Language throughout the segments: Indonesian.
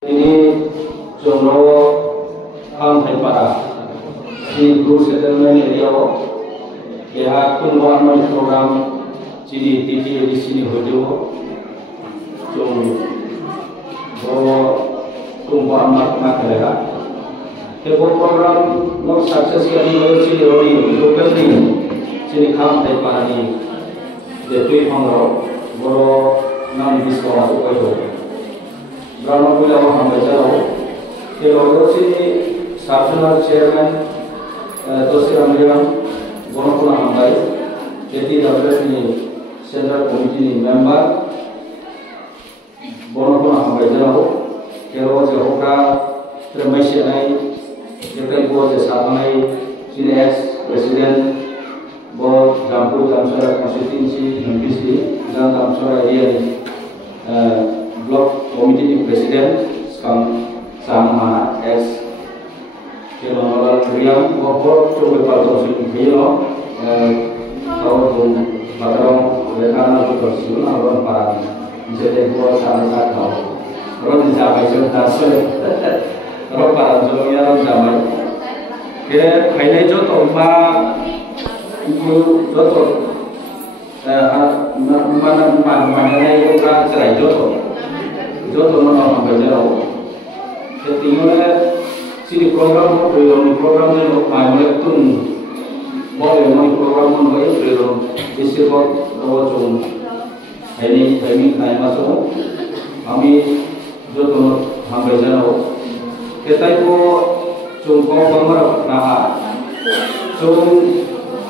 Ini Jomblo Thaipada di Group Settlement Area ya kunwa mai program jadi TV di sini hojo kunwa mak kelera ke program no sukses kali jadi roni local ni jadi Kham Thaipada ni jadi pangro boro nam diskon aku itu Brahma Puja Mahamajao, kalau si Sabsunar Chairman, Tosi Ramliam, Bonapuna Hambai, jadi dapat ni Central Committee ni member, Bonapuna Hamajao, kalau jauhka termasuk naik, kita buat sesamai sini ex Presiden, buat Jampu Jamsara Konstitusi Membisi dan Jamsara dia Blok Komite Presiden sekarang sama ex Kelola Riam Bogor coba pada musim kilo tahun baru mereka nak bersiul orang parang jadi dua sangat tahu orang dijaga sudah orang parang jadi orang zaman ke kayaknya jodoh itu jodoh mana itu kan cerai jodoh Jodoh nama berjauh. Ketinggalan sini program program ni main tun boleh main program boleh belum disebut awak ini kami masuk kami jodoh nama berjauh. Kita itu kau kamera nah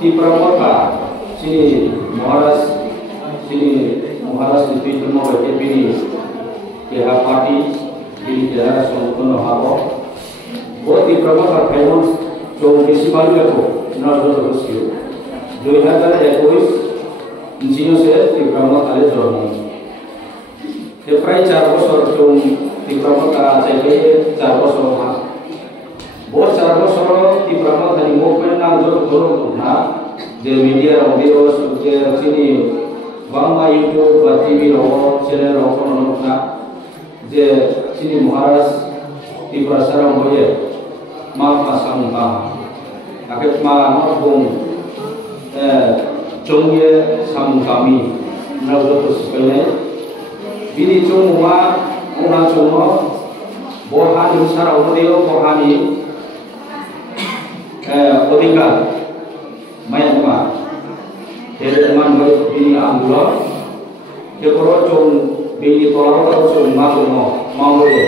di Pramaka sini Muharas itu mau berkepini Kehak parti di daerah Songkono Habo, buat di Pramaka Kaimon, jauh municipal itu, nol terus itu. 2021 insinyur saya di Pramaka ada jauh. Keprai 4 bosor jauh di Pramaka saya kira 4 bosor mah. Buat 4 bosor di Pramaka di Mopen nang jauh turun nah, di media radio sudah sini, bangga YouTube, TV logo, channel logo nongna. जे sini Muharas di prasara moye ma pasang ka akhir ma bung jongye sam kami naudot sekali bini jong ma una jong bohan usara odeo bohani odinga mayan ma hele man bini angula ke pro jong bini tolak atau cuma mau ya,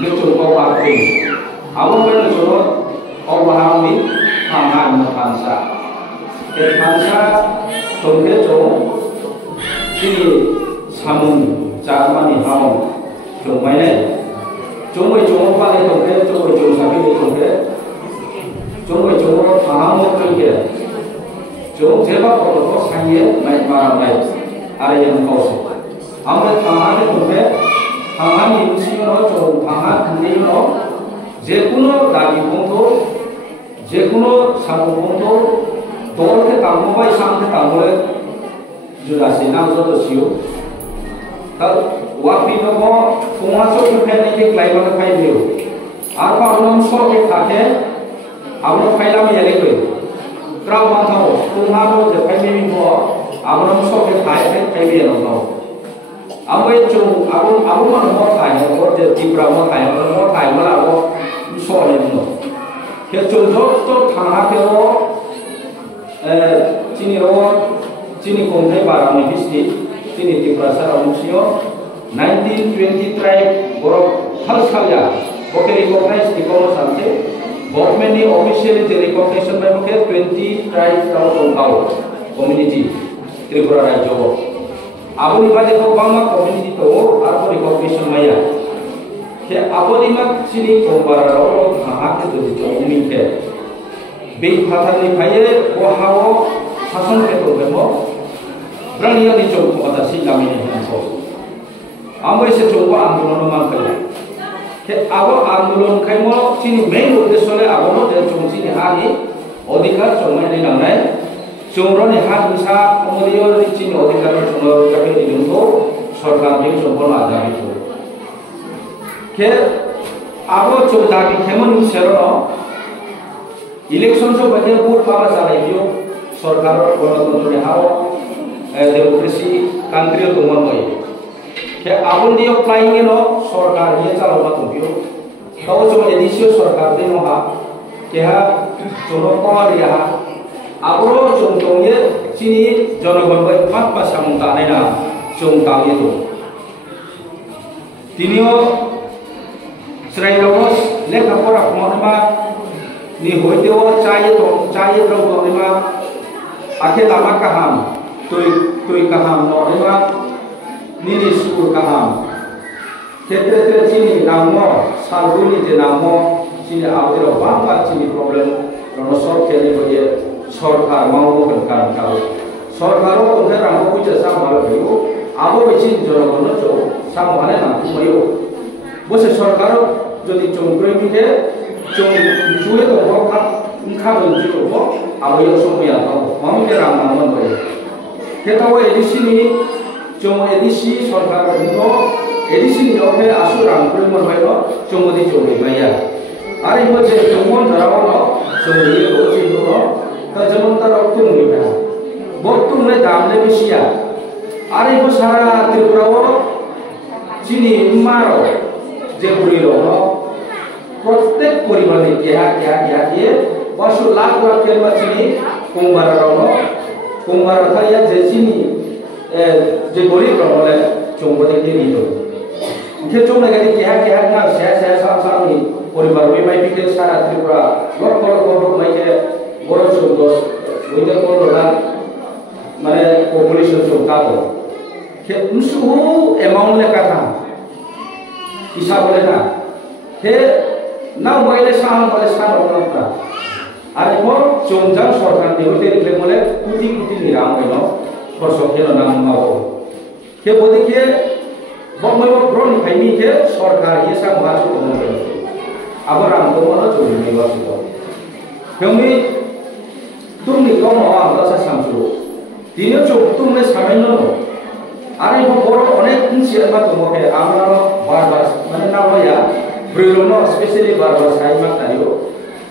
dia cuma parking. Awak kan cuma orang ini hangat bangsa. Bangsa cuma sini samun zaman ini cuma ini cuma paling cuma sakit cuma paham cuma siapa kalau saya naik barang ada yang kau Amat pangan itu pangan insinyur atau pangan kendiano, jekuno daging pungto, jekuno sabu pungto, dol ke tamu bayi sang ke tamu le, juga senang soto siu. Tad waktu itu mo pengasok ke ni ke klien mana kaya dia, apa orang sok ke kate, orang kaya lama jadi kue, trauma tahu, pengaruh je kaya ni mo, orang sok ke kaya dia orang tahu. Abai cung, aku mana mau tanya, aku jadi berapa tanya, mau tanya mana aku soalnya itu. Kita cung tu tanah itu, sini komplek barang ni bisnis, sini di prasara musio, 1920 tribe borok hal sekali, oke recognize di kono sampai, government ni officially di recognition mereka 20 tribe tahun community Tripura Raja. Abu ni pada kau bangga community tu, aku recognition maya. Ke abu ni mak sini kompara orang hak itu dicoba ke. Big kata ni kaya wahau hasan ke tu bemo. Berani yang dicoba kata si kami ni hampa. Abu ini coba anggulan orang kaya. Ke abu anggulan kaya mo sini main udah abu mo jadi cuma sini hari. Odikar cuma ni nangai. Jumroh ni hak bisa kemudian di sini odikar jumroh kami di Indo, sorkan ini jumroh ada itu. ke abo chom dabi khemon serono election so bade pur pama salai dio sarkar gণতন্ত্র ni hao democracy country to mon moi ke abon dio flying no sarkar ye chalo ma to dio tao chom edisio sarkar de no ha ke ha chono power ya abro chom tongye chini জনগণ bai pat pa samung ta nai na chom ta ye to tinio srai ramos lekha pora khomma ni hoiteo chai ro to ni ma ake lama kaham tui kaham no ni ma ni sur kaham ketre chini namo saruni je namo chini audiro bangka chini problem no solve kele boye সরকার মাও kan kau সরকারও ওকে রামো কুচে সাম ভালো হইও আবো বেশি জনগণ চো সাম ভালো না হইও বসে সরকার যদি চমকই মিটে চম জুয়ে তো বকা উনখা বলছি তো আবো সময় আতো মামকে রাম নাম হই কেতাও এডিসিনি চম এডিসি সরকার তো এডিসিনি ওকে আসু রাম কই মন হইলো চমদি চমই মাইয়া আরে বসে চমন ধরাও না চমই বসে তো যেমন তার রক্ত নিবে বর্তমানে দামলে বেশিয়া আর এই সারা ত্রিপুরাও চিনি মারো যে পরিলো প্রত্যেক পরিবারে কেয়া দিয়ে বছর লাখ লাখ কেবা চিনি কুম্বারা থাইয়া যে চিনি যে গরিব রলে চৌবতে দিয়ে দিত কে চৌনা গাড়ি কেয়া না সে সামনি পরিবার ওই মাইপিকে সারা ত্রিপুরা লক্ষ লক্ষ মাইকে বড় শব্দ ওইটা বড় না মানে পপুলেশন সংখ্যা তো কে উনসু অ্যামাউন্ট লেখা থা হিসাব বলে না হে না বলে সাম বলে সার না আর এখন চমজা সরকার দেবতে রিপ্লে বলে কোটি কোটি নিরাম হইল খরচকে নাম মাও কে বদিকে বময় ব্রন ফাইমি কে সরকার হিসা মহাজু বলে আবার আম তো মনে চলে নির্বাচিত কেমনি তুমি কম আমরা সামসু তিনি তুমি সামান্য আর এই বড় অনেক ইনসিয়ার বা তোমাকে আমরা বারবার মানে না হইয়া ব্রিলনো স্পেশালি বারবার সাইমা তাইও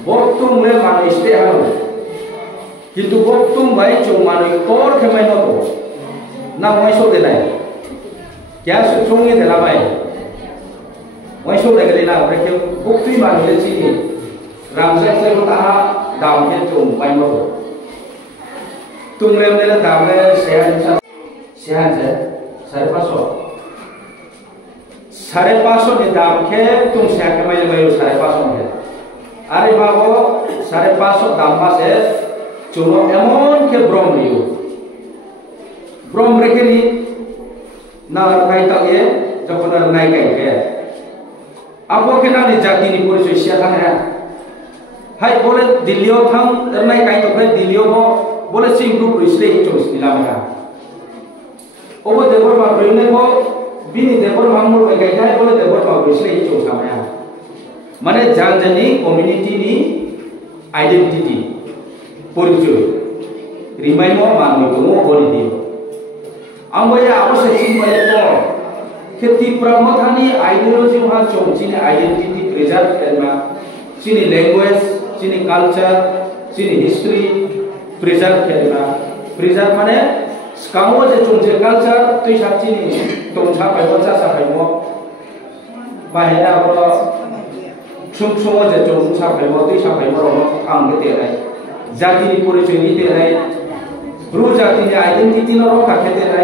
বক্তুমলে মানে স্টে হানো কিন্তু বক্তুম বাই চৌমানি তোর খেমাই নতো না ময়সো দেলাই क्या सुचोंगे देला बाय मयसो देगले ना ब्रेके बक्तुई मानले चिनि रामसे से ता दाम के तुम बाय मो तुम ले दाम ले सेहान से 550 ni दाम के तुम से कमाई ले 550 के अरे बाबो 550 दाम से चुनो एमन के ब्रह्म लियो ब्रह्म रेकेली ना नाई तक ये जब ना नाई कहीं आपको के ना जाति नि परिचय सिया है हाय बोले दिल्ली और हम नाई कहीं तो फिर दिल्ली और बोले सिंह ग्रुप इसलिए ही चोस मिला मेरा ओवर देवर बाबू ने वो बिनी देवर मामूल में गया है बोले देवर बाबू इसलिए ही चोस हमें माने जान जानी कम्युनिटी नि आइडेंटिटी परिचय रिमाइंड में मानने को वो बोली दी आंबोया आवश्यक चीज में तो खेती प्रमथानी आइडियोलॉजी वहाँ चोंचिने आइडेंटिटी प्रिजर्व करना चीनी लैंग्वेज चीनी कल्चर चीनी हिस्ट्री प्रिजर्व करना प्रिजर्व माने स्कामो जे चोंचे कल्चर तो इस चीनी तोंचा पैबचा सा पैबो बाहेरा वो सुमो जे चोंचा पैबो तो इस पैबो रोनो काम के तेरे जाति नि परिचय नि तेरे ब्रू जाति नि आइडेंटिटी नो रो काके तेरे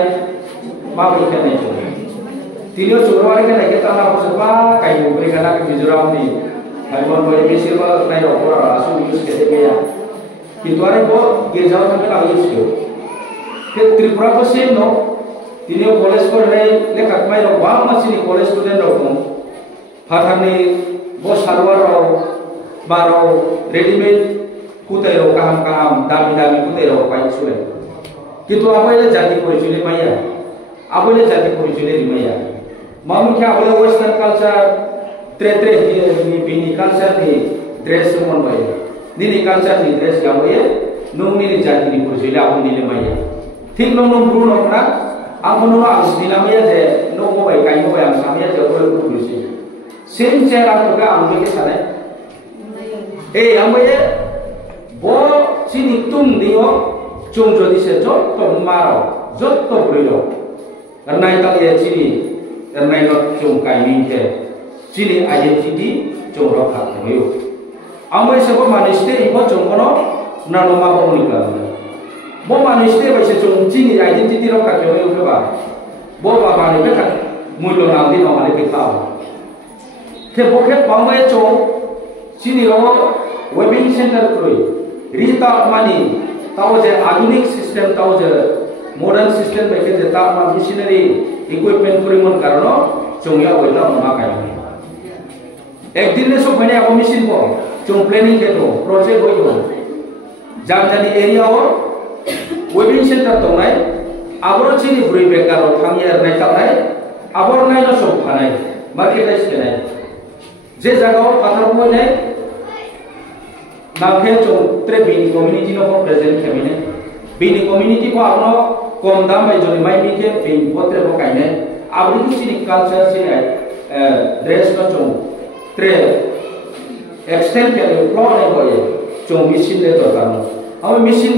माबी के नहीं चोरे तीनों चोरवारी के नहीं केता ना हो सकता कहीं ऊपरी का ना कि मिजोरम नि हरिमन बोले बेसिर बा नहीं रोको आसु यूज करते गया किंतुआरे वो गिरजाओ तक ना यूज कियो फिर त्रिपुरा को सेम नो तीनों कॉलेज पर रहे ले कटमाई रो बाम मसीनी कॉलेज स्टूडेंट रो को फाथानी वो सालवार रो बारो रेडीमेड कुते रो काम दामी कुते रो पाई सुले किंतु आपले जाति परिचय माया आपले जाति परिचय माया मामू क्या बोले वेस्टर्न कल्चर त्रे नि बिनी कल्चर नि ड्रेस मन बाय निनि कल्चर नि ड्रेस या बाय नोंनि जाति नि परिचय आपन निले माया ठीक नो ब्रू नो ना आपन नो आसदिना माया जे नो बाय काई नो बाय आम सामिया जे बोले परिचय Sin cera to ga ambe ke sare. Ambe bo sini tum dio chung jodi se jot to maro jot to brio. Karena itu ya sini karena itu chung kai min ke sini identity chung ro kha yo. Ambe se ko maniste ibo chung kono na no ma bo ni ka. Bo maniste ba se chung sini identity ro kha yo ke ba. Bo ba ba ni ka mulo na di no ma le ke ka. Ke bokhe pangwe cho sini ro webbing center kroi rita mani tau je adunik system tau je modern system beke je ta ma machinery equipment kroi mon karono chongya oila ma kai ek din ne so bane abo machine ko chong planning ke to project hoi to jam jani area ho webbing center to nai abro chini brui bekaro thangya nai ta nai abor nai no so phanai marketplace ke nai जे जगह पत्थर को ने नाखे चो त्रे बीनी community no को प्रेजेंट खेमिने बीनी कम्युनिटी को आपनो कम दाम में जो माइ मिके बीन पोत्रे को काइने आबरी कुछ कल्चर से ड्रेस नो चो त्रे एक्सटेंड के फ्लो ने को ये चो मशीन ले तो कानो हम मशीन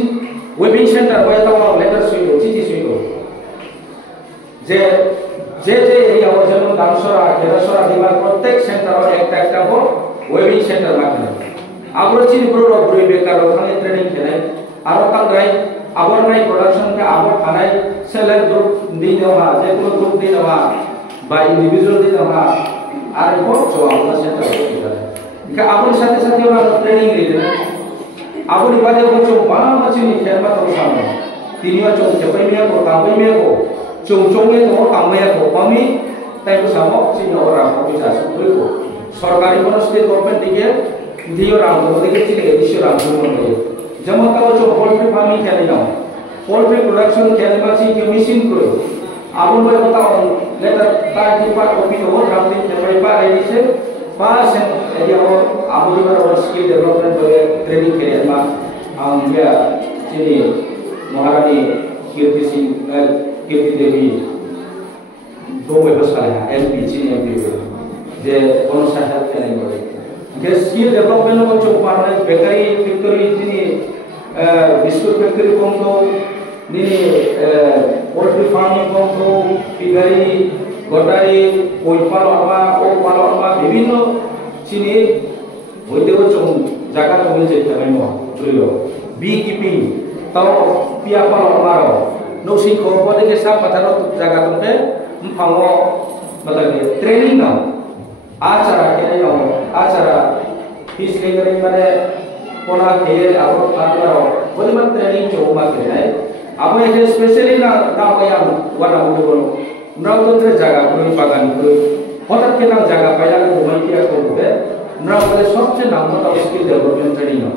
वेबिंग सेंटर को तो लेटर सुई चिठी सुई को जे एरिया हो जेमन दामसरा केरसरा दिमाग प्रत्येक सेंटर एक को वेबिंग सेंटर माखने आब्रोचिन ब्रो ब्रुइ बेकार थाने ट्रेनिंग खेनाय आरो कांगाय आबर नाय प्रोडक्शन के आबर थानाय सेलेक्ट ग्रुप दी देवा जे को ग्रुप दी देवा बा इंडिविजुअल दी देवा आरो को जो आबर सेंटर के आबर साथे साथे वाला ट्रेनिंग रीने आबर बादे को जो मा मचिन खेलमा तो सामने तिनिया जो जपै में को ताबै में को chung itu kami ya kami tapi sama sini orang kami bisa sebut सरकारी को स्टेट गवर्नमेंट दिए दियो राम को दिए चिले दिशो राम को दिए जमा का जो पोल्ट्री फार्मिंग खेले ना पोल्ट्री प्रोडक्शन खेले में सी के मशीन को अब मैं बताऊं लेटर ताकि पर कॉपी हो राम दिन जब पर रेडी से पास एरिया और अब जो स्किल डेवलपमेंट हो ट्रेनिंग खेले में हम या चिली महारानी कीर्ति सिंह कीर्ति देवी दो व्यवस्था है एमपी चीनी एमपी जे कौन सा हेल्प करेंगे जे स्किल डेवलपमेंट को जो पार्टनर बेकरी फैक्ट्री चीनी बिस्कुट फैक्ट्री कौन तो नी पोल्ट्री फार्मिंग कौन तो पिगरी गोटारी कोई पालमा ओ पालमा विभिन्न चीनी होते हो जो जगह तो मिल जाते हैं वो जो बी कीपिंग तो पिया पालमा रो नौसिन को बोले के साथ पता रो जगह तो पे हमको मतलब ट्रेनिंग ना आचारा के नहीं हो आचारा फिश लेकर मैंने कोना खेल अब पार्टनर हो बोले मत ट्रेनिंग जो मार के अब ये स्पेशली ना कोई वाला मुझे बोलो ना तो तेरे जगह कोई बागान कोई होता के ना जगह पहला को मैं क्या करूँगा ना बोले सबसे नाम मतलब स्किल डेवलपमेंट ट्रेनिंग हो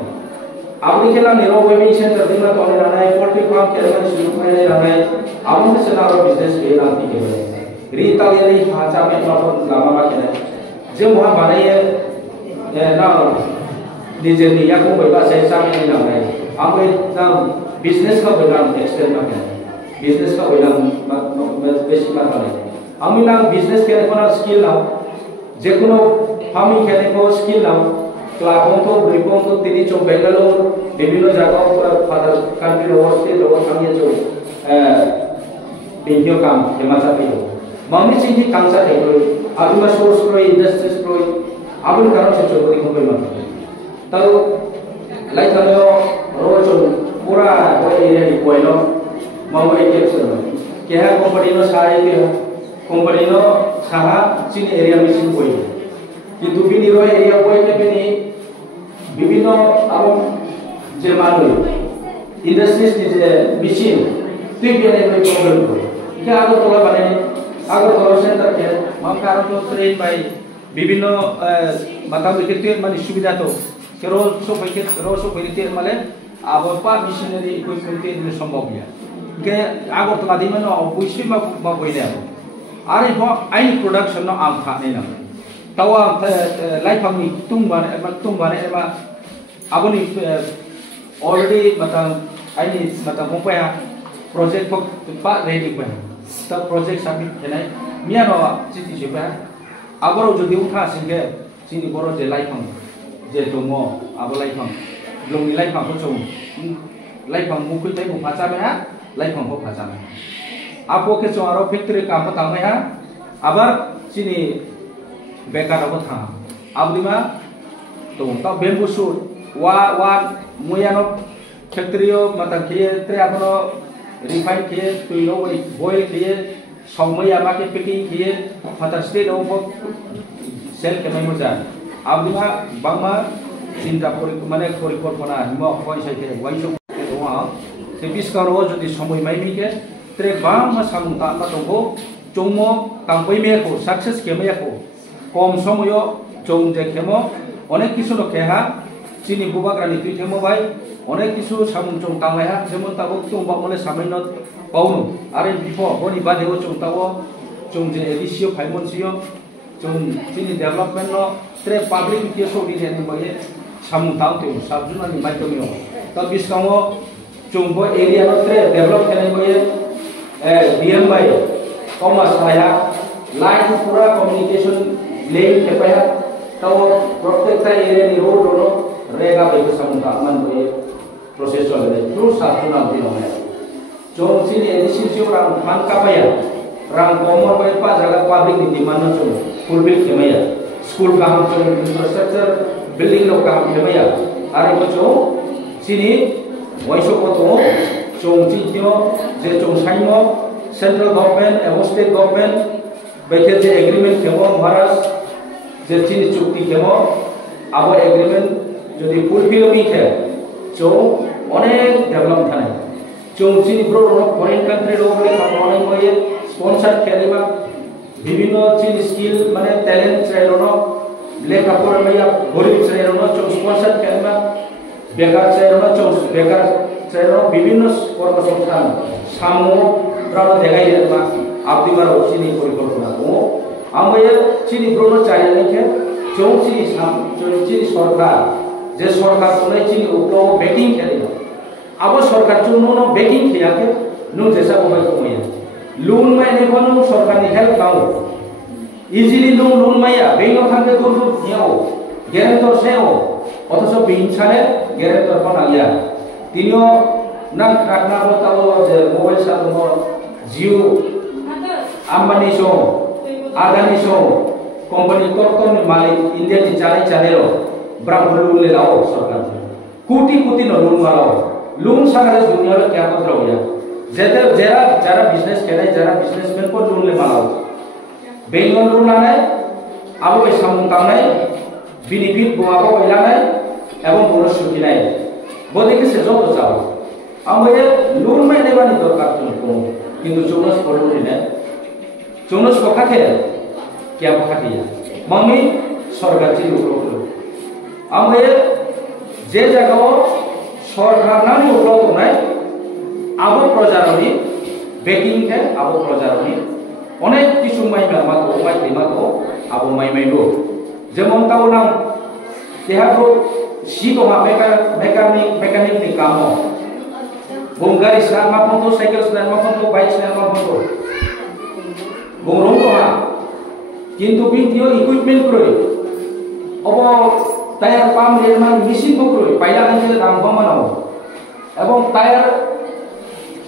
अब देखिए ना निरो वेबिंग सेंटर दिन में कौन रहना है पोल्ट्री फार्म के लिए शुरू में रहना है अब उनसे से ना बिजनेस के नाम की है रीता ये नहीं ढांचा में मतलब लामा के है जो वहाँ बने ये ना डिजाइन या को कोई बात ऐसा में नहीं ना है अब ये ना बिजनेस का कोई नाम एक्सटेंड ना है बिजनेस का कोई नाम बेसिक ना है हम ना बिजनेस के लिए कोई स्किल ना जे कोनो फार्मिंग के लिए कोई स्किल ना क्लाबों को ब्रिकों को तिनी चो बेंगलोर विभिन्न जगहों पर फादर कंट्री ओवरसीज लोगों संगे जो बिंदियों काम हिमाचल पे हो मामले चीज़ कांसा है कोई अभी मैं सोर्स कोई इंडस्ट्रीज कोई अभी कारण से चोरी को कोई मत तो लाइक हमें रोज पूरा कोई एरिया नहीं कोई लो मामले के सब क्या है कंपनी नो सारे के कंपनी नो साहा चीन एरिया में चीन कोई कि दुबी निरो एरिया कोई के भी नहीं विभिन्न अब जर्मनी इंडस्ट्रीज की मशीन तो भी नहीं कोई प्रॉब्लम हो क्या आगे तो बने आगे तो सेंटर के हम कारण तो ट्रेन बाई विभिन्न मतलब इकट्ठे माने सुविधा तो रोज सो पैकेट माले अब पा मशीनरी इक्विपमेंट में संभव है के आगे तो आदि में बुझी मा कोई नहीं आरे वो आई प्रोडक्शन ना आम खाने ना tawa life ang tung bane ema aboni already matang ai matang paya project pa ready pa ta project submit kenai miano chiti jiba Aboro jadi utha singke sini boro je laifang je domo abo laifang belum laifang ko chung laifang mukui tai mu phacha me ha laifang ko phacha me apo ke chung aro factory kam pa tang me ha abar sini bekar abo tha abdima to ta bamboo shoot wa muyano factory yo mata ke tre apono refine ke tuilo boil ke সময় আমাকে পেকিং দিয়ে ফাটাস্টেড ওপর সেল কেমন মজা আবদিমা বাংমা চিন্তা মানে পরিকল্পনা হিম পয়সা কে ওয়াইসো কে দোয়া সে বিস্কারো যদি সময় মাইমিকে ত্রে বাংমা সামুতা পাতঙ্গো চৌমো কাম্পইমেকো সাকসেস কেমেকো কম সময় চৌম যে কেমো অনেক কিছু কেহা চিনি বুবাগ্রানি তুই কেমো ভাই অনেক কিছু সামুং চৌ কামাইহা যেমন তাবো চৌবা মনে সামান্য পাউনো আরে বিফো বনি বাদেও চৌ তাবো চৌ যে এডিসিও ফাইমনসিও চৌ চিনি ডেভেলপমেন্ট নো ত্রে পাবলিক কেসো দিনে বয়ে সামুং তাউতে সাবজুনানি মাইতমিও তা বিসকামো চৌবো এরিয়া নো ত্রে ডেভেলপ কেনে বয়ে ডিএম বাই কমার্স পায়া লাইন পুরা কমিউনিকেশন লেন কেপায়া তাও প্রত্যেকটা এরিয়া নি রোড নো रेगा बाइक समुद्र मन बे प्रोसेस चले थ्रू साधुना दिनो है जो चिनि एडिशन जो रां मान का पाया रां कोमर बाइ पा जगह पब्लिक नि डिमांड जो फुलफिल केमया स्कूल का हम जो इंफ्रास्ट्रक्चर बिल्डिंग लो का केमया आरो जो चिनि वइसो को तो जो चिन्यो जे जो साइमो सेंट्रल गवर्नमेंट एवं स्टेट गवर्नमेंट बैठे जे एग्रीमेंट केमो महाराष्ट्र जे चिनि चुक्ति केमो आबो एग्रीमेंट যদি ফুলফিল মিখে চৌ অনেক ডেভেলপ থানে চৌ চিনি ব্রো ফরেন কান্ট্রি লোকলে খাওয়ানো হয়ে স্পন্সর খেলিবা বিভিন্ন চিনি স্কিল মানে ট্যালেন্ট চাইরনো লেখাপড়া মাইয়া গরিব চাইরনো চৌ স্পন্সর খেলিবা বেকার চাইরনো চৌ বেকার চাইরনো বিভিন্ন কর্মসংস্থান সামু প্রাণ দেখাই দেবা আপদিবার চিনি পরিকল্পনা ও আমাদের চিনি ব্রো চাইলে চৌ চিনি চিনি সরকার যে সরকার কোনে চিনি উটো বেকিং খেলিবা আবো সরকার চুনো বেকিং খেয়াকে नु जैसा कोई कोई लोन में ने बनो सरकार नि हेल्प नाउ इजिली लोन माया बेंगो थांगे तो नियाओ ग्यारेंटर सेओ অথচ বেইন ছালে গ্যারেন্টর বানাইয়া তিনিও নাম কাকনা বতাও যে মোবাইল সাথে জিও আম্বানি শো আদানি শো কোম্পানি তরতন মালিক ইন্ডিয়া জি চালাই চালেরো ब्राह्मण लोन ले लाओ सरकार कोटी कोटी नो लोन मालाओ लोन सागरे दुनिया में क्या पत्र हो या जेते जरा जरा बिजनेस करे जरा बिजनेसमैन को लोन ले मालाओ बैंक लोन लाने आबो बे सामुं कामनाय बेनिफिट बोआबो बैलानाय एवं बोनस सुखिनाय बोदिके से जब जाओ आमबे लोन में नेबानि दरकार तुमको किंतु जोनस पड़ोनि ने जोनस पखाथे क्या पखाथिया मम्मी सरकार ची लोक आमबे जे जगह सरकार नानि उपलब्ध होनाय आबो प्रजारनि बेकिं के आबो प्रजारनि अनेक किसु माइमा माको माइमा आबो माइमाइबो जेमन टाउनाव देहाखौ सिदहा मेकानिक नि कामो बुंगारि सा माफंतो साइकेल सा माफंतो बाइक सा माफंतो बुंरं दहा किन्तु बिदियो इक्विपमेन्ट क्रय अब टायर पाम्प निर्माण मेसिन को क्रय पाइला ने दाम कमानो एवं टायर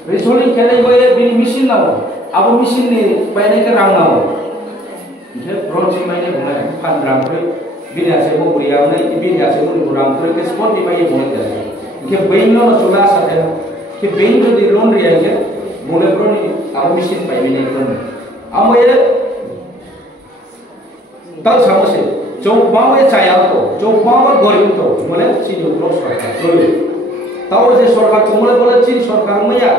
रिसोलिंग खेले गए बिन मेसिन नाव अब मेसिन नि पाइने के रां नाव जे ब्रॉन्ज माइने बुंनाय फान रां क्रय बिना से वो बुरिया ने बिना से वो रां क्रय के स्पॉट नि पाइए बुंनाय के बेनो चला साथे के बेन जो दि लोन रिया के बोले ब्रोनी अब मेसिन पाइबे ने कोन आमये तल सामसे जो बावे चाया तो जो बावे गरीब तो बोले चीन क्लोज सरकार ताओ जे सरकार तुमले बोले चीन सरकार मैया